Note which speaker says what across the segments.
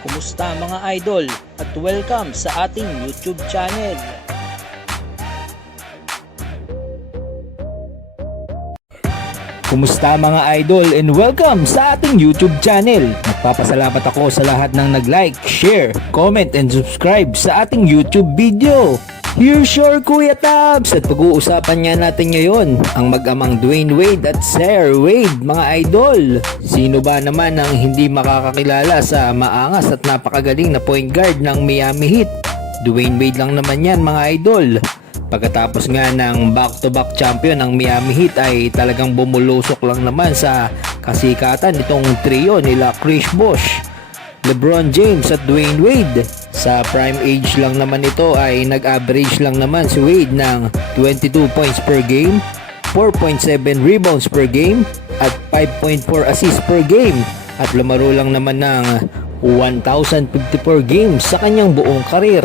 Speaker 1: Kumusta mga idol? At welcome sa ating YouTube channel. Kumusta mga idol and welcome sa ating YouTube channel. Nagpapasalamat ako sa lahat ng nag-like, share, comment and subscribe sa ating YouTube video. Here's your Kuya Tabs at pag-uusapan nga natin ngayon ang mag-amang Dwayne Wade at Sir Wade mga idol. Sino ba naman ang hindi makakakilala sa maangas at napakagaling na point guard ng Miami Heat? Dwayne Wade lang naman yan mga idol. Pagkatapos nga ng back-to-back champion ng Miami Heat ay talagang bumulusok lang naman sa kasikatan nitong trio nila Chris Bosh, LeBron James at Dwayne Wade. Sa prime age lang naman ito ay nag-average lang naman si Wade ng 22 points per game, 4.7 rebounds per game at 5.4 assists per game at lumaro lang naman ng 1,054 games sa kanyang buong karir.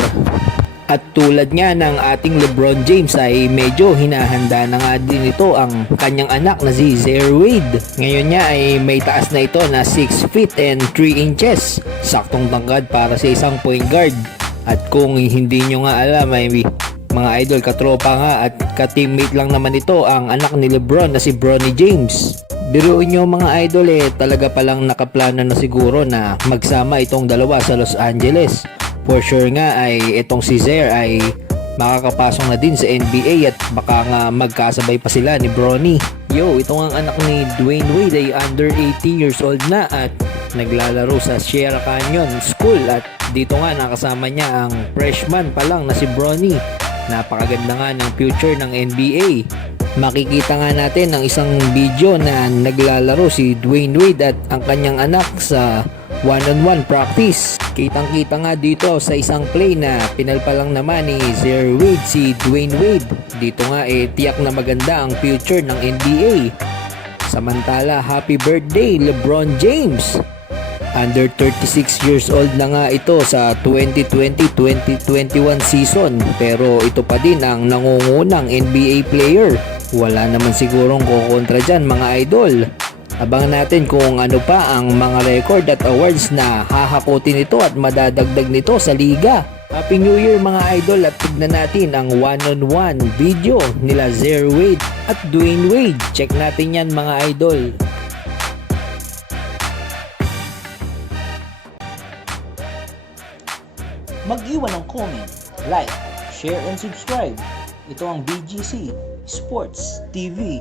Speaker 1: At tulad nga ng ating LeBron James ay medyo hinahanda na nga din ito ang kanyang anak na si Zaire Wade. Ngayon niya ay may taas na ito na 6 feet and 3 inches. Saktong tangkad para sa isang point guard. At kung hindi nyo nga alam ay mga idol katropa nga at ka-teammate lang naman ito ang anak ni LeBron na si Bronny James. Biruin nyo mga idol eh talaga palang nakaplano na siguro na magsama itong dalawa sa Los Angeles for sure nga ay itong si Zaire ay makakapasok na din sa NBA at baka nga magkasabay pa sila ni Bronny. Yo, ito ang anak ni Dwayne Wade ay under 18 years old na at naglalaro sa Sierra Canyon School at dito nga nakasama niya ang freshman pa lang na si Bronny. Napakaganda nga ng future ng NBA. Makikita nga natin ang isang video na naglalaro si Dwayne Wade at ang kanyang anak sa one-on-one practice. Kitang kita nga dito sa isang play na pinalpalang naman ni Zaire Wade si Dwayne Wade. Dito nga eh tiyak na maganda ang future ng NBA. Samantala, happy birthday LeBron James! Under 36 years old na nga ito sa 2020-2021 season pero ito pa din ang nangungunang NBA player. Wala naman sigurong kukontra dyan mga idol. Abangan natin kung ano pa ang mga record at awards na hahakutin nito at madadagdag nito sa liga. Happy New Year mga idol at tignan natin ang one-on-one video nila Zaire Wade at Dwayne Wade. Check natin yan mga idol. Mag-iwan ng comment, like, share and subscribe. Ito ang BGC Sports TV.